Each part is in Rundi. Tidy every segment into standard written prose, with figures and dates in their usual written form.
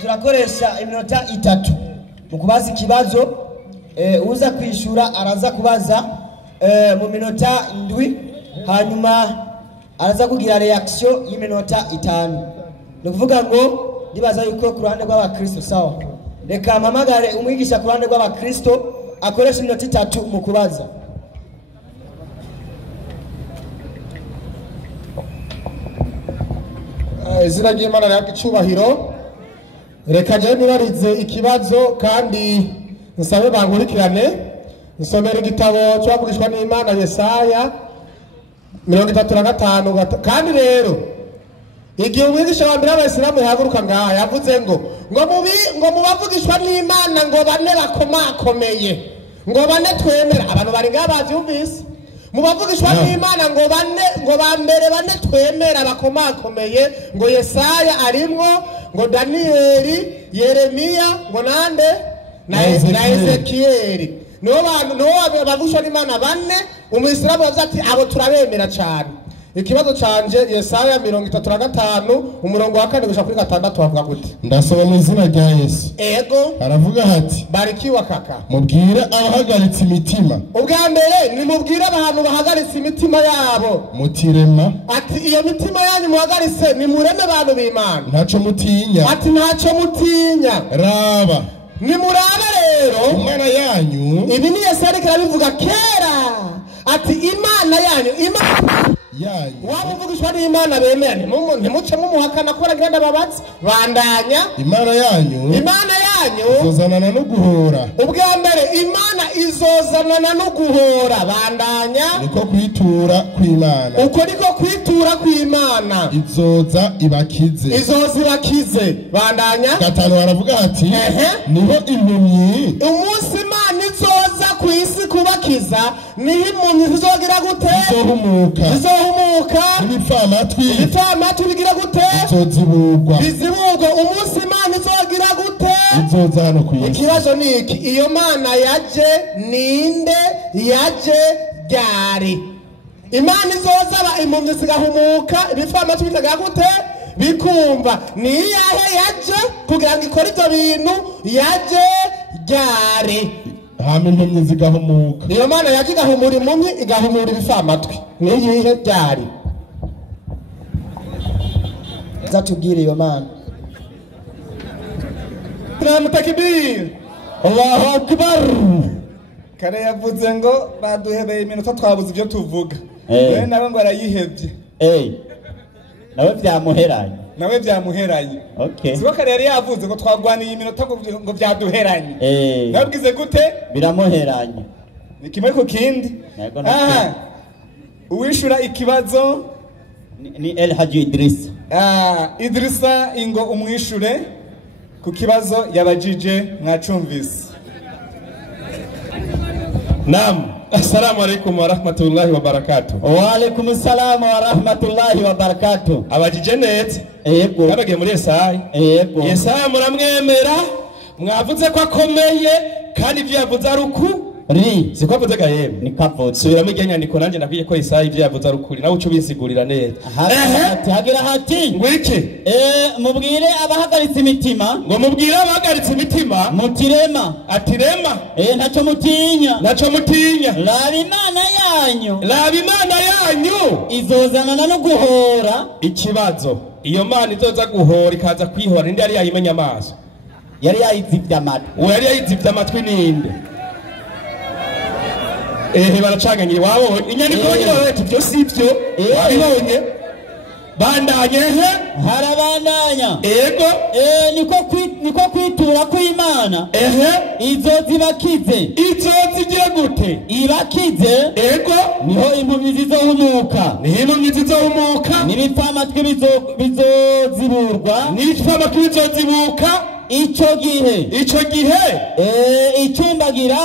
turakoresha iminota 3 mu kubaza ikibazo. Uza kwishura araza kubaza mu minota 7, hanyuma araza kugira reaction y'iminota 5. Nukuvuga ngo ndibaza yuko ku ruhande rw'abakristo sawa. Reka mpamagare umwigisha ku ruhande rw'abakristo akoresha iminota 3 mu kubaza. Izina ry'Imana rya cyubahiro. Reka je nibarize ikibazo kandi nsabe bankurikirane. Nsomera igitabo cyavugishwa n'Imana Yesaya 35 kandi rero igihe umwigisha wa mbere w'Abisiramu yahaguruka ngaha yavuze ngo mubavugishwa n'Imana ngo bane bakomakomeye ngo bane twemera. Abantu bari ngaha bavyumvise. Mubavugishwa n'Imana ngo bambere bane twemera bakomakomeye ngo Yesaya arimwo ngo Danieli, Yeremiya ngo nande na Ezekieli. No bavugishwa n'Imana bane. Umwisiramu yavuze ati abo turabemera cyane. Ikibazo canje Yesaya 35 umurongo wa 4 gushika kuri 6 havuga gute? Ndasoma mu izina rya Yesu. Ego aravuga ati barikiwa kaka mubwire abahagaritse imitima. Ubwa mbere ni mubwire abantu bahagaritse imitima yabo mutirema. Ati iyo mitima yanyu muhagaritse ni mureme abantu b'Imana. Ntaco mutinya. Ati ntaco mutinya. Raba ni muraba rero Imana yanyu. Ibi ni Yesaya kirabivuga kera. Ati Imana yanyu yanyu wabuvugishwa n'Imana bemera ntimuce mumuhakana ko aragenda babatse bandanya. Imana yanyu izozanana no guhora. Ubwa mbere Imana izozanana no guhora bandanya. Niko kwitura kw'Imana. Uko niko kwitura kw'Imana. Izoza ibakize bandanya. 5 aravuga ati niho impumyi umunsi Imana izoza ku isi kubakiza niho impumyi zizogira gute? Zizohumuka ibipfamatwi bigira gute? Bizibugwa. Umunsi Imana izogira gute? Izoza hano ku isi. Ikibazo ni iki? Iyo Mana yaje ninde? Yaje ryari? Imana izoza impumyi zigahumuka ibipfamatwi bikagira gute? Bikumva. Ni yahe yaje kugira ngo ikore ibyo bintu? Yaje ryari? Hame impumyi zigahumuka. Iyo Mana yaje igahumura impumyi igahumura ibipfamatwi. Ni yihe ryari? Zatubwire iyo Mana. Mutakibir Allahu Akbar. Kare yavuze ngo baduhebeye iminota twabuze ibyo tuvuga. Nawe ngo arayihebye. Nawe byamuheranye. Okay. Siko kare yari yavuze ngo twagwaniye iminota ngo byaduheranye. Nabwize gute? Biramuheranye. Ni kimwe ku kindi. Uwishura ikibazo ni El Haji Idrissa. Idrissa ingo umwishure ku kibazo yabajije mwacumvise. Naam. Assalamu alaikum wa rahmatullahi wa barakatuh. Wa alaikum assalam wa rahmatullahi wa barakatuh. Abajije neza. Yego. Kabagiye muri Yesaya. Yego. Yesaya muramwemera. Mwavuze ko akomeye kandi ibyo yavuze ari ukuri. Siko avuze ga yemwe. Ni kavuze. Subira mu nyandiko nanjye nakwiye ko Yesaya ibyo yavuze ari ukuri. Nawe uco bisigurira neza. Hagira hati. Ngwiki. Mubwire abahagaritse imitima. Ngo mubwire abahagaritse imitima. Mutirema. Atirema. Ntaco mutinya. Laba Imana yanyu. Izozanana no guhora. Ikibazo. Iyo Mana izoza guhora ikaza kwihora ninde yari yayimenya amaso? Yari yayizivya amatwi. Yari yayizivya amatwi ninde? Baracanganye wabonye inyandiko y'Imana byo sivyo wabibonye bandanye harabandanya. Ego niko kwitura kw'Imana. Izoza ibakize. Izozigiye gute? Ibakize. Ego niho impumyi zizohumuka. N'ibipfamatwi bizoziburwa. Ico gihe icumbagira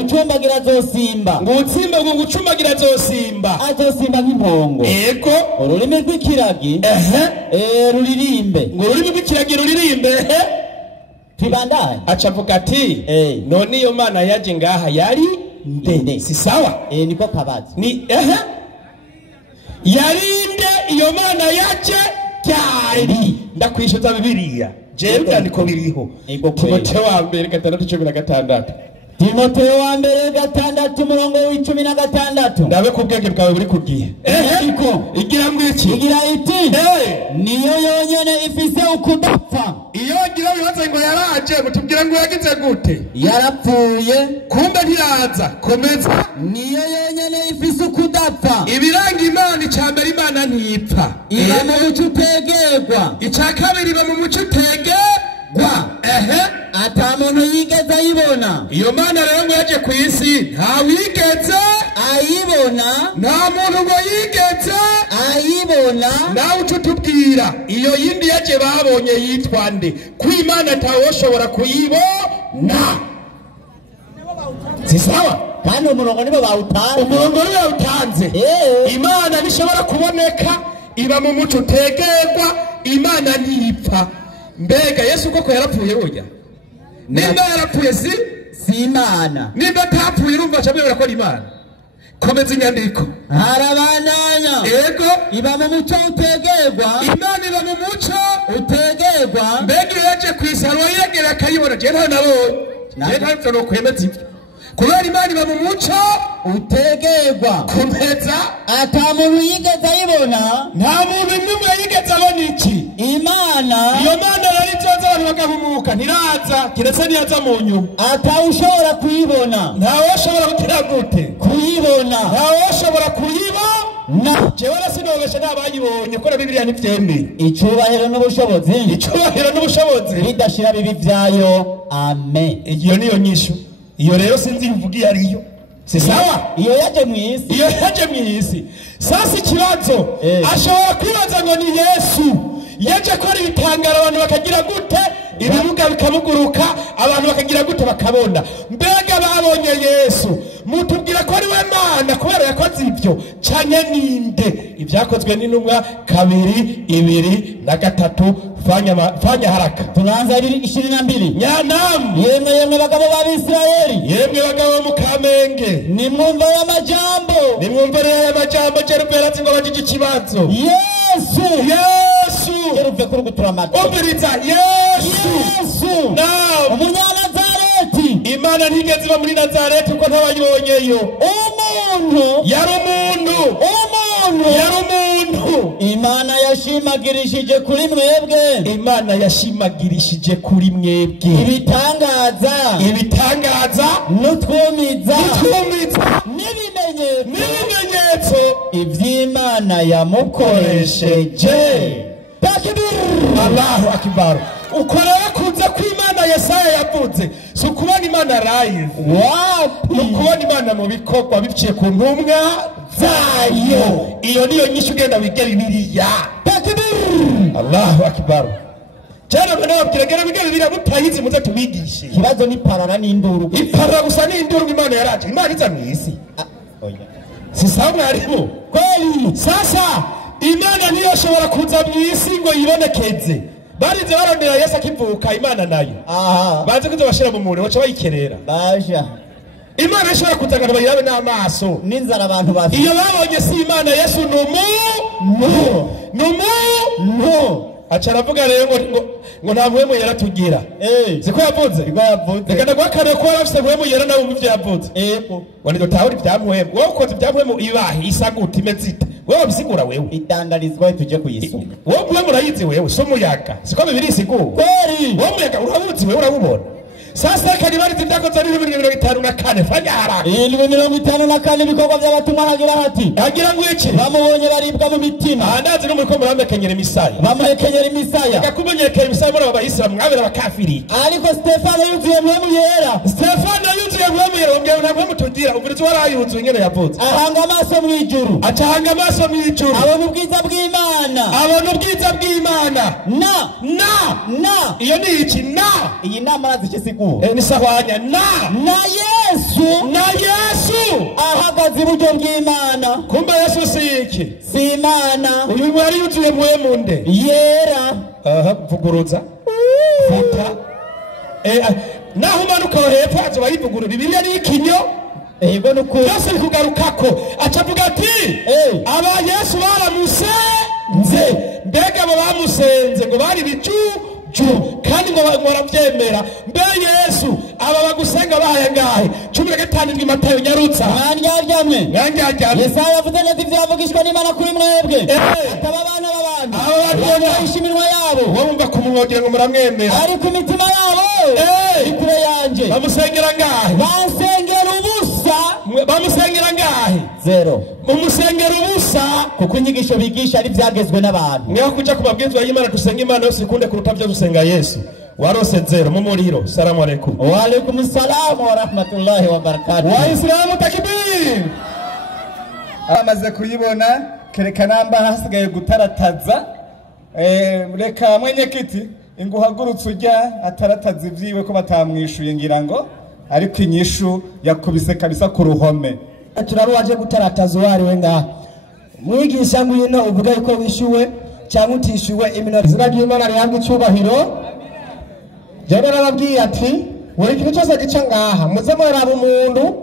ucumbagira zosimba. Ngo utsimba ngo gucumbagira zosimba. Azosimba nk'impongo. Ego ururimi rw'ikiragi ruririmbe. Ngo ururimi rw'ikiragi ruririmbe. Tibandanye acavuga ati none iyo Mana yaje ngaha yari ndende. Si sawa? Niko kabazi. Ni yarinde iyo Mana yaje ryari ndakwishyuza bibiliya jewe ibyandiko biriho Timoteyo wa mbere 6:16 Timoteyo wa mbere 6:16 ndabe ku bwenge bwawe buri ku gihe ariko igira ngo iki igira iti niyo yonyene ifise ukudapfa iyo gira bibaze ngo yaraje mutubwira ngo yagize gute yarapfuye kumbe ntiraza komeza niyo yonyene ifise ukudapfa ibiranga imana icambere imana ntipfa iba mu muco utegerwa icya kabiri iba mu muco utegerwa ata muntu yigeze ayibona iyo mana rero ngo yaje ku isi nta wigeze ayibona nta muntu ngo yigeze ayibona nawe uca utubwira iyo yindi yaje babonye yitwa nde ko imana atawoshobora kuyibona si sawa kandi umurongo nibo bawutanze imana ntishobora kuboneka iba mu muco utegerwa imana ntipfa mbega Yesu koko yarapfuye burya nimba yarapfuye si imana nimba atapfuye urumva acabwira ko ari imana komeza inyandiko harabandanya yego iba mu muco utegerwa imana iba mu muco utegerwa mbega iyo yaje ku isi hari uwayegera akayibona jewe ntawe nabonye jewe ntabwo nokwemeza ibyo kubera imana iba mu muco utegerwa komeza ata muntu yigeze ayibona nta muntu n'umwe yigeze abona iki imana iyo mana rero izoza abantu bagahumuka ntiraza kiretse niyaza mu nyuma atawushobora kuyibona ntawoshobora gutera gute kuyibona ntawoshobora kuyibona jewe nasinobeshe n'abayibonye ko na bibiliya ntivyemeye icubahiro n'ubushobozi bidashira bibi vyayo amen iyo niyo nyishu iyo rero sinzi mvuga iyo ariyo si sawa iyo yaje mw'isi sasa ikibazo ashobora kwibaza ngo ni Yesu yaje kora ibitangaro abantu bakagira gute ibibuga bikabuguruka abantu bakagira gute bakabona mbega babonye Yesu mutubwira ko ari we mana kubera yakoze ibyo canke ninde ibyakozwe n'intumwa 2:2 fanya haraka tunaanza 22 nyanam yemwe bagabo b'Abisirayeli yemwe bagabo mu Kamenge nimwumva y'amajambo y'amajambo Gervais ati ngo bajije ikibazo Yesu Gervais kuri guturamata umviriza Yesu umunyanazareti imana ntigeze iba muri Nazareti uko ntabayibonyeyo yari umuntu imana yashimagirishije kuri mwebwe ibitangaza n'utwumiza n'ibimenyetso ivy'imana yamukoresheje Allahu akbar uko rero kuza kw'Imana Yesaya yavuze si ukubona Imana live ukubona Imana mu bikorwa biciye ku ntumwa zayo iyo niyo nyinshi ugenda wiga bibiliya Allahu akbar cyane bana babwira biga bibiliya mutayizi muze tubigishe ikibazo ni parara n'induru iparara gusa n'induru Imana yaraje Imana iza mw'isi si sawa mwarimu kweli sasa Imana niyo ashobora kuza mw'isi ngo yibonekeze barize barondera Yesu akivuka Imana nayo baze kuza bashira mu mure baca bayikerera baja Imana ishobora kuza ngo bayirabe n'amaso n'inzara abantu bafite iyo babonye si Imana Yesu numu aca aravuga rero ngo nta mpwemu yaratugira siko yavuze reka ndagwakane ko warafise mpwemu yera nawe umuvyo yavuze wani dutahura ibya mpwemu wowe ukoze ibya mpwemu ibahe isa gute imeze ite wewe wabisigura wewe idandarizwa tuje kuyisuma wowe mpwemu urayizi wewe si umuyaga siko bibiri isigura kweli wowe umuyaga urabuzi wewe urabubona sasa kanibariza ibyakoze ari 54 fanya haraka 54 ibikorwa by'abatumwa hagira hati hagira ngo iki bamubonye baribwa mu mitima ndazi no muri ko muramekenyera imisaya bamuhekenyera imisaya akakumenyekera imisaya muri abayisilamu mwabera bakafiri ariko Stefano yuzuye mpwemu yera ubwo ntabwo mutudira uburizo warayuzuye nyene yavuze ahanga amaso mu ijuru acahanga amaso mu ijuru abona ubwiza bw'Imana na iyo ni iki iyi nama azikisiku ni sahwanya na Yesu ahagaze iburyo bw'Imana kumbe Yesu si iki si Imana uyu mwari yuzuye mpwemu nde yera vuguruza futa naho umanuka hepfo azoba yivugurura bibiliya ni ikinyo ego nuko byose bikugarukako acavuga ati aba Yesu baramuse nze mbega abo bamusenze ngo bari bicucu kandi ngo barabyemera mbe Yesu aba bagusenga bahaye ngahe 15 ndwi Matayo nyarutsa mwandyamwe Yesaya avuze ati byavugishwa n'Imana kuri mwebwe ataba abana b'abandi abo ishiminwa yabo wumva kumwogira ngo muramwemera ariko imitima yabo ikure yanje bamusengera ngahe basengera ubusa bamusengera ngahe zero mumusengera ubusa kuko inyigisho bigisha ari byagezwe n'abantu niyo kuja kubabwizwa y'Imana dusenga Imana yose ikunde kuruta byo dusenga Yesu warose zero mu muriro. Salamu alaykum. Wa alaykum assalam wa rahmatullahi wa barakatuh. Wa islamu takbir. Amaze kuyibona kerekana mba hasigaye gutarataza reka mwenye kiti inguhagurutse ujya atarataza ivyiwe ko batamwishuye ngira ngo ariko inyishu yakubise kabisa ku ruhome. Turaruwaje gutarataza wari we ngaha mwigisha ngwino uvuga yuko wishuwe cyangwa utishuwe iminota izina ry'Imana rihabwa icyubahiro. Jana narababwiye ati buri kintu cyose gica ngaha muze muraba umuntu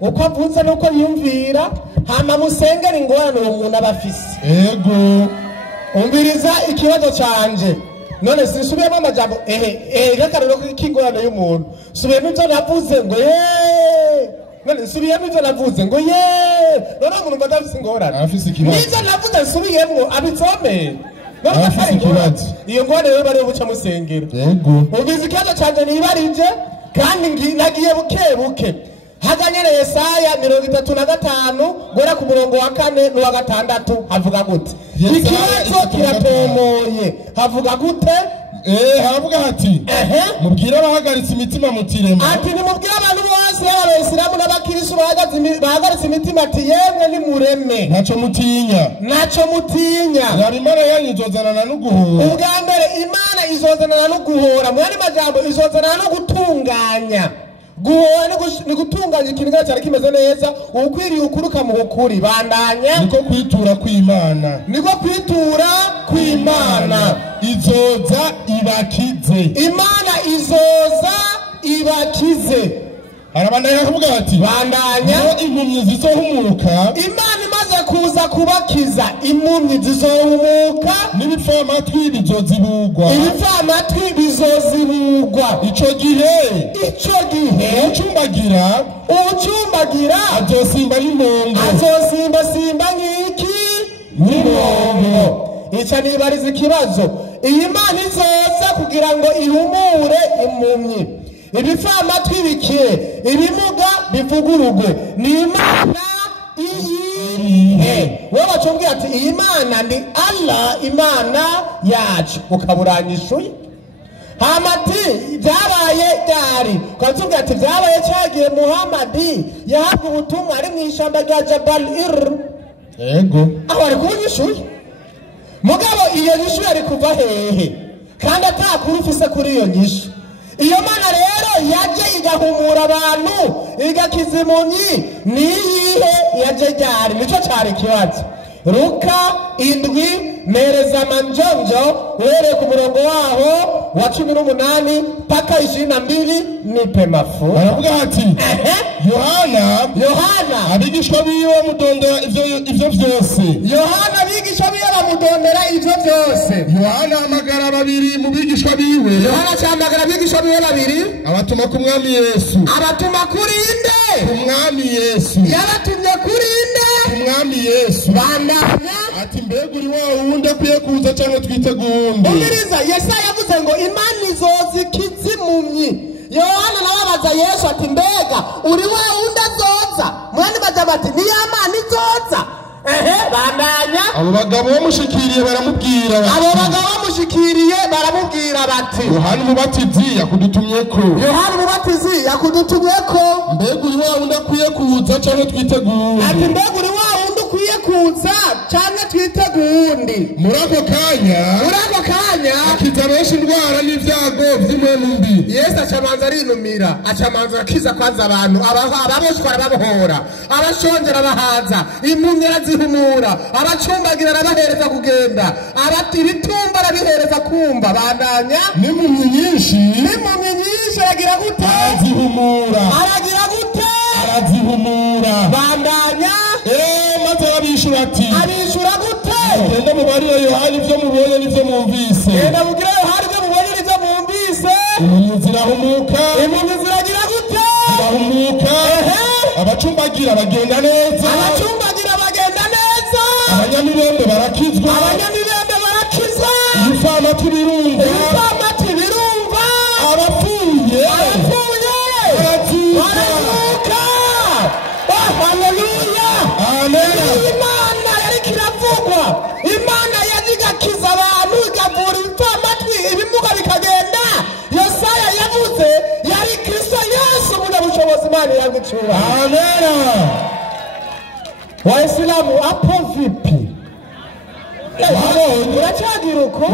uko avuze nuko yumvira hama musengera ingorane uwo muntu aba afise. Yego umviriza ikibazo canje none sinsubiyemo amajambo gakarero k'ingorane y'umuntu subiyemo ibyo navuze ngo none subiyemo ibyo navuze ngo none umuntu badafise ingorane afise ikibazo nizo navuze nsubiyemo abitsome iyo ngorane rero bari buca musengera. Yego umviriza ikibazo canje nibarije kandi nagiye buke haganyere Yesaya 35 gora ku murongo wa 4 n'uwa 6 havuga gute ikibazo kiratomoye havuga gute havuga hati mubwira abahagaritse imitima mutirema ati ni mubwira abantu bose y'abisilamu n'abakirisu bahagaritse imitima ati yemwe ni mureme naco mutinya yari Imana yanyu izozanana no guhora ubwa mbere Imana izozanana no guhora mu yandi majambo izozanana no gutunganya guhora ni gutunganya ikintu cyari kimeze neza ukwiriye ukuruka mu ukuri bandanya niko kwitura kw'Imana izoza ibakize Imana izoza ibakize arabandanya kuvuga ati bandanya impumyi zizohumuka Imana imaze kuza kubakiza impumyi zizohumuka n'ibipfamatwi bizozibugwa ico gihe ucumbagira azosimba nk'iki n'impongo. Ica nibariza ikibazo iyi Imana izoza kugira ngo ihumure impumyi ibipfamatwi bikire ibimuga bivugurugwe ni Imana iyihe wewe wacumbwira ati iyi Imana ni Allah Imana yaje ukaburanyishuye hamati byabaye gari kwatubwira ati byabaye cyagiye Muhammadi yahabwa ubutumwa ari mu ishamba rya Jabal Yego aho ari kunyishuye mugabo iyo nyishu yari kuva hehe kandi atakuru ufise kuri iyo nyishu. Iyo Mana rero yaje igahumura abantu igakiza impumyi niyihe yaje ryari nico cyari ikibazo. Luka 7 mereza manjonjo were ku murongo waho wa 18 paka 22 nipe mafu aravuga ati Yohana abigishwa biwe bamudondera ivyo byose Yohana amagara babiri mu bigishwa biwe abatuma ku mwami Yesu yabatumye kuri inde umwami Yesu bandanya ati mbega uri wa wundi akwiye kuza cyangwa twitegundi umiriza Yesaya yavuze ngo Imana izozikiza impumyi. Yohana nababaza Yesu ati mbega uri wa wundi azoza mwene baza bati ni ya Mana izoza bandanya abo bagabo bamushikiriye baramubwira bati Yohana umubatizi yakudutumyeko mbega uri wa wundi akwiye kuza cyangwa twitegundi ati mbega uri wa wundi ukwiye kuza cyangwa twitegundi muri ako kanya akiza benshi indwara n'ibyago by'impundu Yesu acamanza arinumira acamanza akiza kwanza abantu ababoshwa arababohora abashonjera abahaza impumyi arazihumura abacumbagira arabahereza kugenda ibitumba arabihereza kumva bandanya n'impumyi nyinshi aragira gute arazihumura bandanya maze abishura gute genda mu mubarire Yohana ivyo mubonye n'ivyo mwumvise. Genda mubwire Yohana ivyo mubonye n'ivyo mwumvise. Impumyi zirahumuka. Impumyi ziragira gute? Zirahumuka. Abacumbagira bagenda neza. Abacumbagira bagenda neza. Abanyamirembe barakizwa. Abanyamirembe barakizwa. Ibipfamatwi birumva. Ibipfamatwi birumva. Abapfuye. Barazuka. Haleluya. Amen. Imana yariko iravugwa. Imana yazigakiza abantu igavura ibipfamatwi ibimuga bikagenda. Yesaya yavuze yari Kristo Yesu umunyabushobozi Imana yagucura. Amen. Waislamu hapo vipi? Uracagira uko?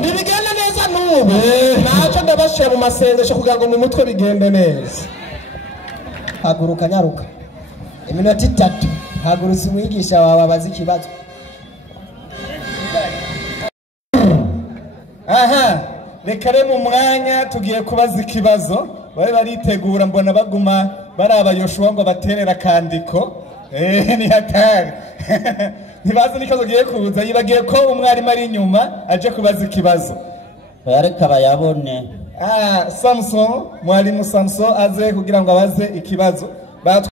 Ntibigenda neza n'ubu. Ntacyo ndabashira mu masengesho kugira ngo mu mutwe bigende neza. Haguruka nyaruka. Iminota 3. Hagurutse umwigisha wawe abaza ikibazo. Aha, reka mu mwanya tugiye kubaza ikibazo. Babe baritegura mbona baguma baraba Yoshua ngo baterera kandiko. Ni hatari. Ntibazi nikazo giye kuza yibagiye ko umwarimu ari inyuma aje kubaza ikibazo. Yareka bayabone. Samson, mwalimu Samson aze kugira ngo abaze ikibazo.